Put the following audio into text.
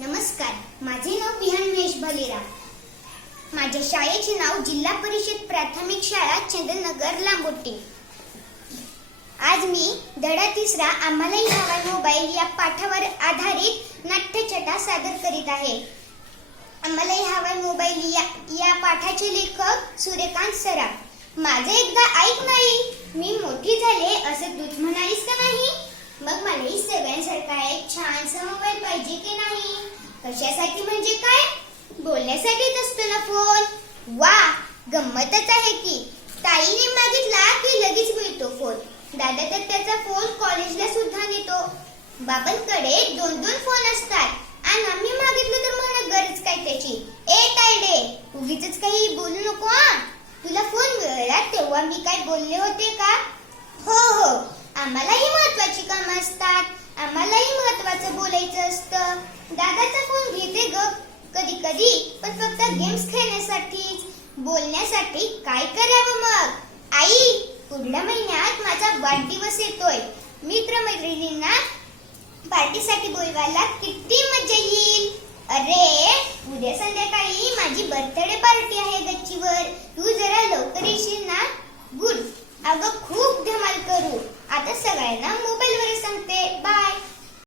नमस्कार, माझे नाव विहान महेश भालेराव. माझ्या शाळेचे नाव जिल्हा परिषद प्राथमिक शाळा चंद्रनगर लांबोटी. आज मी धडा 3 आम्हालाही हवाय मोबाईल या पाठावर आधारित नाट्यछटा सादर करीत आहे. आम्हालाही हवाय मोबाईल या पाठाचे लेखक सूर्यकांत सराफ. माझे एकदा ऐक नाही, मी मोठी झाले असं तूच म्हणालीस का नाही? मग मलाही सगळ्यांसारखा एक छानसा मोबाईल पाहिजे की नाही? कशासाठी म्हणजे काय? बोलण्यासाठीच असतो ना फोन. वा, गंमतच आहे की. ताईने मागितला की लगेच मिळतो फोन. दादा तर त्याचा फोन कॉलेजला सुद्धा नेतो. बाबांकडे 2-2 फोन असतात आणि आम्ही मागितलं तर मला गरज काय त्याची? ए तायडे, उगीच काही बोलू नको हा. तुला फोन मिळाला तेव्हा मी काय बोलले होते का? हो, आम्हालाही महत्वाची कामं असतात. आम्हालाही महत्वाचं बोलायचं असतं. दादाचा फोन घेते ग कधी कधी, पण फक्त गेम्स खेळण्यासाठीच. बोलण्यासाठी काय करावं मग? आई, पुढल्या महिन्यात माझा वाढदिवस येतोय. मित्रमैत्रिणींना पार्टीसाठी बोलवायला किती मजा येईल. अरे, उद्या संध्याकाळी माझी बर्थडे पार्टी आहे गच्चीवर. तू